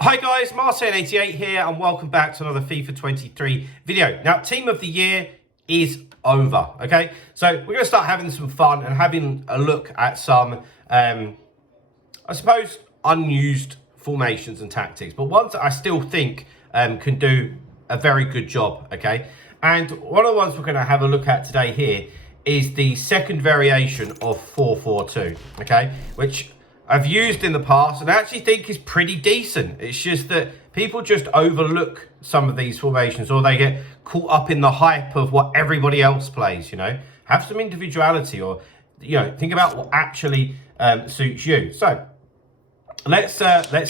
Hi guys, Martin88 here and welcome back to another FIFA 23 video. Now, Team of the Year is over, okay? So we're going to start having some fun and having a look at some, I suppose, unused formations and tactics, but ones that I still think can do a very good job, okay? And one of the ones we're going to have a look at today here is the second variation of 4-4-2, okay? Which I've used in the past and I actually think is pretty decent. It's just that people just overlook some of these formations, or they get caught up in the hype of what everybody else plays, you know. Have some individuality, or, you know, think about what actually suits you. So let's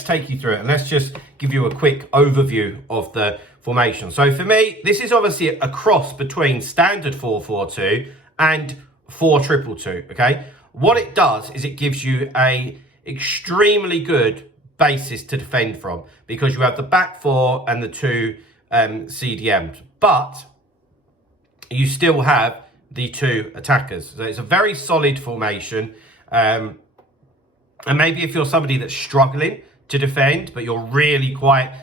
take you through it and let's just give you a quick overview of the formation. So for me, this is obviously a cross between standard 4-4-2 and 4-2-2, okay? What it does is it gives you a extremely good basis to defend from, because you have the back four and the two CDMs, but you still have the two attackers. So it's a very solid formation. And maybe if you're somebody that's struggling to defend, but you're really quite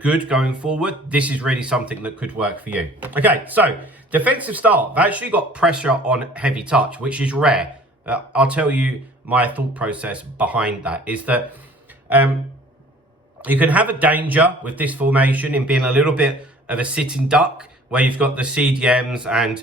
good going forward, this is really something that could work for you. Okay, so defensive style. I've actually got pressure on heavy touch, which is rare. I'll tell you my thought process behind that is that you can have a danger with this formation in being a little bit of a sitting duck, where you've got the CDMs and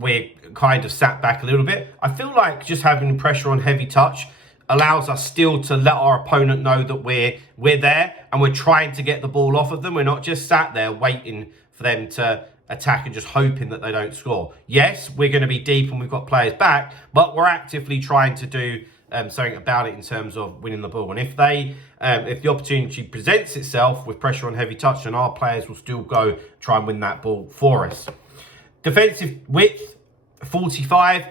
we're kind of sat back a little bit. I feel like just having pressure on heavy touch allows us still to let our opponent know that we're there and we're trying to get the ball off of them. We're not just sat there waiting for them to attack and just hoping that they don't score. Yes, we're going to be deep and we've got players back, but we're actively trying to do something about it in terms of winning the ball. And if the opportunity presents itself with pressure on heavy touch, then our players will still go try and win that ball for us. Defensive width, 45.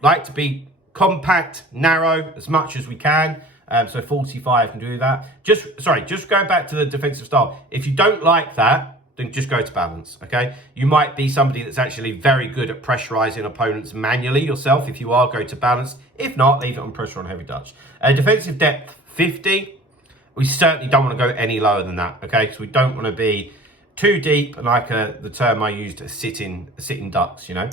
Like to be compact, narrow as much as we can. So 45 can do that. Just going back to the defensive style. If you don't like that, then just go to balance, okay? You might be somebody that's actually very good at pressurizing opponents manually yourself. If you are, go to balance. If not, leave it on pressure on heavy touch. Defensive depth, 50. We certainly don't want to go any lower than that, okay? Because we don't want to be too deep, like the term I used, sitting ducks, you know?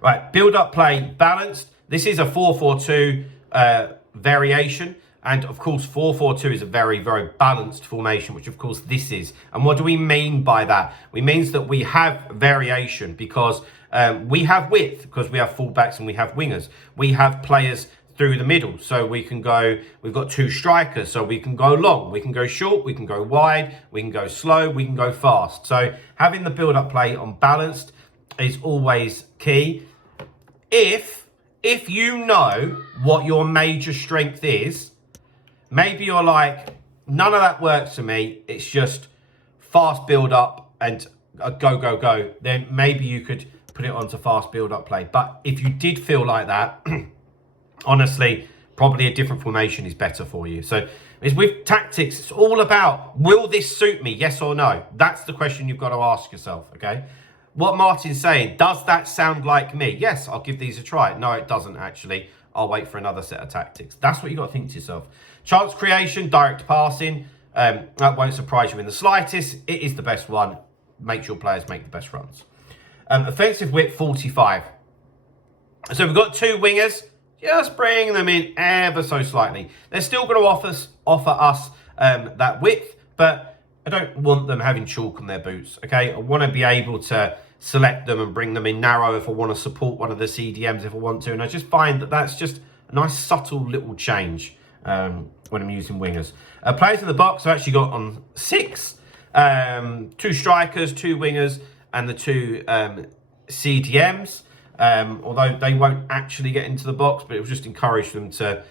Right, build-up play, balanced. This is a 4-4-2 variation. And of course, 4-4-2 is a very, very balanced formation, which of course this is. And what do we mean by that? We means that we have variation because we have width, because we have fullbacks and we have wingers. We have players through the middle. So we can go, we've got two strikers. So we can go long, we can go short, we can go wide, we can go slow, we can go fast. So having the build-up play on balanced is always key. If you know what your major strength is, maybe you're like, none of that works for me. It's just fast build up and a go. Then maybe you could put it onto fast build up play. But if you did feel like that, honestly, probably a different formation is better for you. So it's with tactics, it's all about, will this suit me? Yes or no? That's the question you've got to ask yourself, okay? What Martin's saying, does that sound like me? Yes, I'll give these a try. No, it doesn't actually. I'll wait for another set of tactics. That's what you got to think to yourself. Chance creation, direct passing. That won't surprise you in the slightest. It is the best one. Makes your players make the best runs. Offensive width, 45. So we've got two wingers. Just bring them in ever so slightly. They're still going to offer us that width, but I don't want them having chalk on their boots, okay? I want to be able to select them and bring them in narrow if I want to support one of the CDMs if I want to. And I just find that that's just a nice subtle little change when I'm using wingers. Players in the box I've actually got on 6. 2 strikers, 2 wingers, and the 2 CDMs. Although they won't actually get into the box, but it will just encourage them to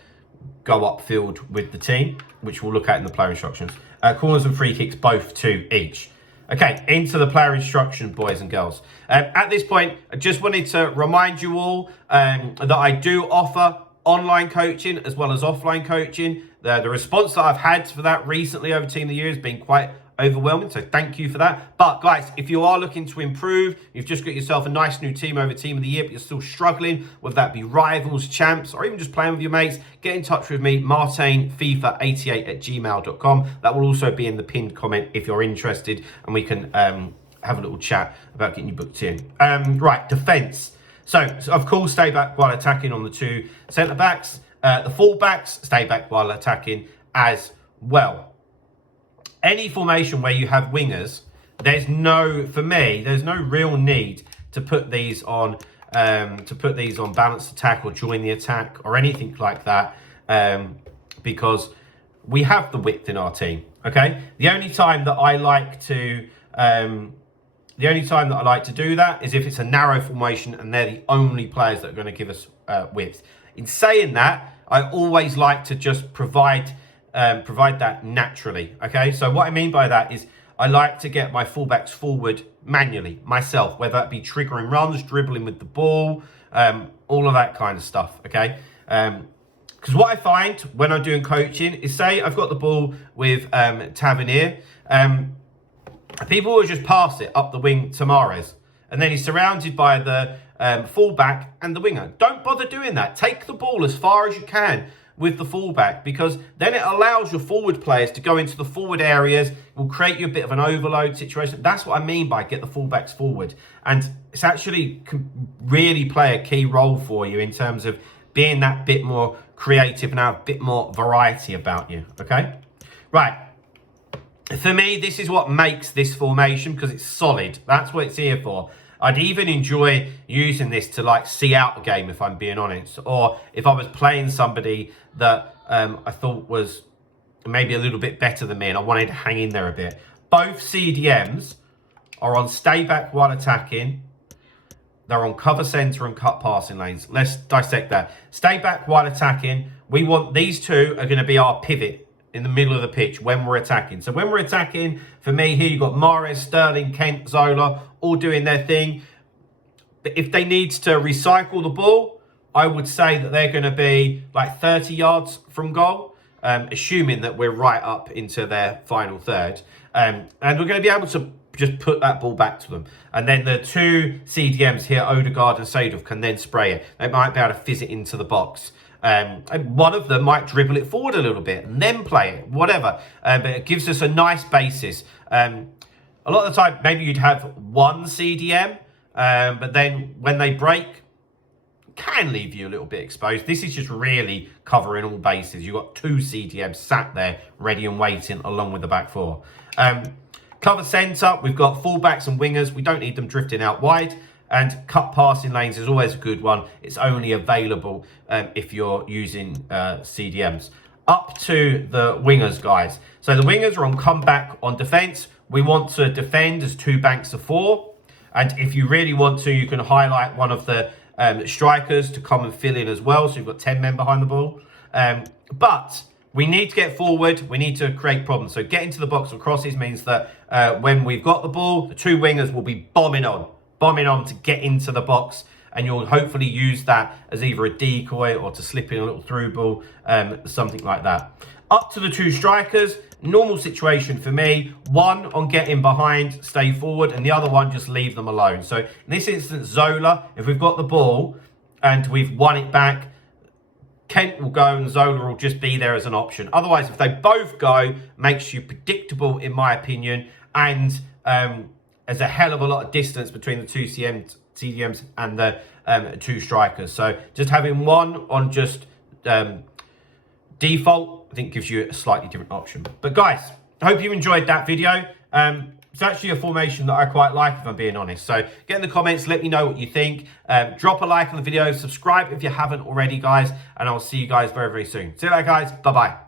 go upfield with the team, which we'll look at in the player instructions. Corners and free kicks, both 2 each. Okay, into the player instruction, boys and girls. At this point, I just wanted to remind you all that I do offer online coaching as well as offline coaching. The response that I've had for that recently over Team of the Year has been quite overwhelming. So thank you for that. But guys, if you are looking to improve, you've just got yourself a nice new team over Team of the Year, but you're still struggling, whether that be rivals, champs, or even just playing with your mates, get in touch with me, martinfifa88@gmail.com. That will also be in the pinned comment if you're interested, and we can have a little chat about getting you booked in. Right, defence. So, of course, stay back while attacking on the two centre-backs. The full-backs, stay back while attacking as well. Any formation where you have wingers, there's no real need to put these on balanced attack or join the attack or anything like that, because we have the width in our team. Okay, the only time that I like to do that is if it's a narrow formation and they're the only players that are going to give us width. In saying that, I always like to just provide that naturally. Okay, so what I mean by that is I like to get my fullbacks forward manually myself, whether that be triggering runs, dribbling with the ball, all of that kind of stuff. Okay, because what I find when I'm doing coaching is, say I've got the ball with Tavernier, people will just pass it up the wing to Mahrez, and then he's surrounded by the fullback and the winger. Don't bother doing that. Take the ball as far as you can with the fullback, because then it allows your forward players to go into the forward areas. It will create you a bit of an overload situation. That's what I mean by get the fullbacks forward, and it's actually can really play a key role for you in terms of being that bit more creative and have a bit more variety about you. Okay, right. For me, this is what makes this formation, because it's solid. That's what it's here for. I'd even enjoy using this to like see out a game, if I'm being honest. Or if I was playing somebody that I thought was maybe a little bit better than me and I wanted to hang in there a bit. Both CDMs are on stay back while attacking. They're on cover centre and cut passing lanes. Let's dissect that. Stay back while attacking. We want these two are going to be our pivot in the middle of the pitch when we're attacking. So when we're attacking, for me here, you've got Mahrez, Sterling, Kent, Zola, all doing their thing. But if they need to recycle the ball, I would say that they're going to be like 30 yards from goal, assuming that we're right up into their final third. And we're going to be able to just put that ball back to them. And then the two CDMs here, Odegaard and Seydorf, can then spray it. They might be able to fizz it into the box. And one of them might dribble it forward a little bit and then play it, whatever. But it gives us a nice basis. A lot of the time, maybe you'd have one CDM, but then when they break, can leave you a little bit exposed. This is just really covering all bases. You've got two CDMs sat there, ready and waiting, along with the back four. Cover centre, we've got fullbacks and wingers. We don't need them drifting out wide. And cut passing lanes is always a good one. It's only available if you're using CDMs. Up to the wingers, guys. So the wingers are on comeback on defence. We want to defend as two banks of four. And if you really want to, you can highlight one of the strikers to come and fill in as well. So you've got 10 men behind the ball. But we need to get forward. We need to create problems. So get into the box and crosses means that when we've got the ball, the two wingers will be bombing on to get into the box, and you'll hopefully use that as either a decoy or to slip in a little through ball, something like that. Up to the two strikers, normal situation for me, one on getting behind, stay forward, and the other one just leave them alone. So in this instance, Zola, if we've got the ball and we've won it back, Kent will go and Zola will just be there as an option. Otherwise, if they both go, makes you predictable, in my opinion, and there's a hell of a lot of distance between the two CDMs and the two strikers. So just having one on just default, I think gives you a slightly different option. But guys, I hope you enjoyed that video. It's actually a formation that I quite like, if I'm being honest. So get in the comments, let me know what you think. Drop a like on the video, subscribe if you haven't already, guys. And I'll see you guys very, very soon. See you later, guys. Bye-bye.